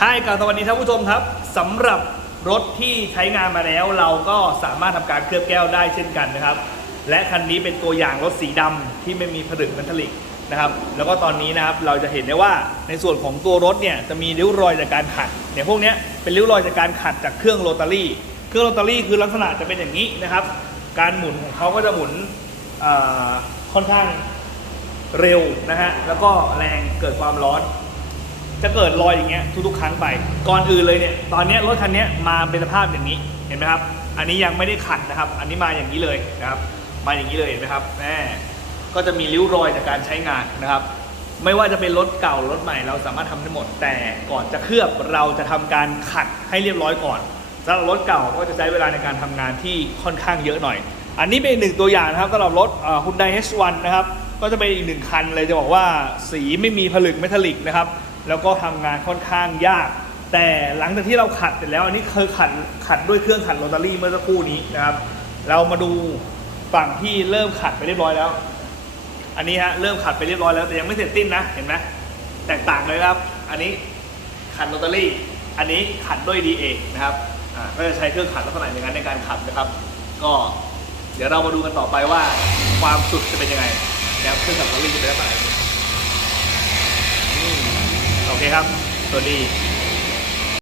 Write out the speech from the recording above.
ให้กับสวัสดีท่านผู้ชมครับสำหรับรถที่ใช้งานมาแล้ว เราก็สามารถทำการเคลือบแก้วได้เช่นกันนะครับ และคันนี้เป็นตัวอย่างรถสีดำที่ไม่มีผลึกเมทัลลิกนะครับ แล้วก็ตอนนี้นะครับเราจะเห็นได้ว่าในส่วนของตัวรถเนี่ยจะมีริ้วรอยจากการขัดเนี่ยพวกนี้เป็นริ้วรอยจากการขัดจากเครื่องโรตารี่ เครื่องโรตารี่คือลักษณะจะเป็นอย่างนี้นะครับ การหมุนของเขาก็จะหมุนค่อนข้างเร็วนะฮะแล้วก็แรงเกิดความร้อน จะเกิดรอยอย่างเงี้ยทุกๆครั้งไป ก่อนอื่นเลยเนี่ยตอนนี้รถคันเนี้ยมาเป็นสภาพอย่างนี้เห็นไหมครับ อันนี้ยังไม่ได้ขัดนะครับ อันนี้มาอย่างนี้เลยนะครับ มาอย่างนี้เลยเห็นไหมครับแม่ก็จะมีริ้วรอยจากการใช้งานนะครับ ไม่ว่าจะเป็นรถเก่ารถใหม่เราสามารถทำได้หมด แต่ก่อนจะเคลือบเราจะทำการขัดให้เรียบร้อยก่อนสำหรับรถเก่าก็จะใช้เวลาในการทำงานที่ค่อนข้างเยอะหน่อย อันนี้เป็นหนึ่งตัวอย่างนะครับสำหรับรถฮุนได H1 นะครับ ก็จะเป็นอีกหนึ่งคันเลยจะบอกว่าสีไม่มีผลึกเมทัลลิกนะครับ แล้วก็ทำงานค่อนข้างยาก แต่หลังจากที่เราขัดเสร็จแล้วอันนี้เคยขัดขัดด้วยเครื่องขัดโรตารี่เมื่อสักครู่นี้นะครับ เรามาดูฝั่งที่เริ่มขัดไปเรียบร้อยแล้ว อันนี้ฮะเริ่มขัดไปเรียบร้อยแล้วแต่ยังไม่เสร็จสิ้นนะเห็นไหมแตกต่างเลยครับ อันนี้ขัดโรตารี่ อันนี้ขัดด้วย DA นะครับก็จะใช้เครื่องขัดลักษณะอย่างนั้นในการขัดนะครับ ก็เดี๋ยวเรามาดูกันต่อไปว่าความสุดจะเป็นยังไงนะครับเครื่องขัดโรตารี่จะเป็นแบบไหน โอเคครับสวัสดี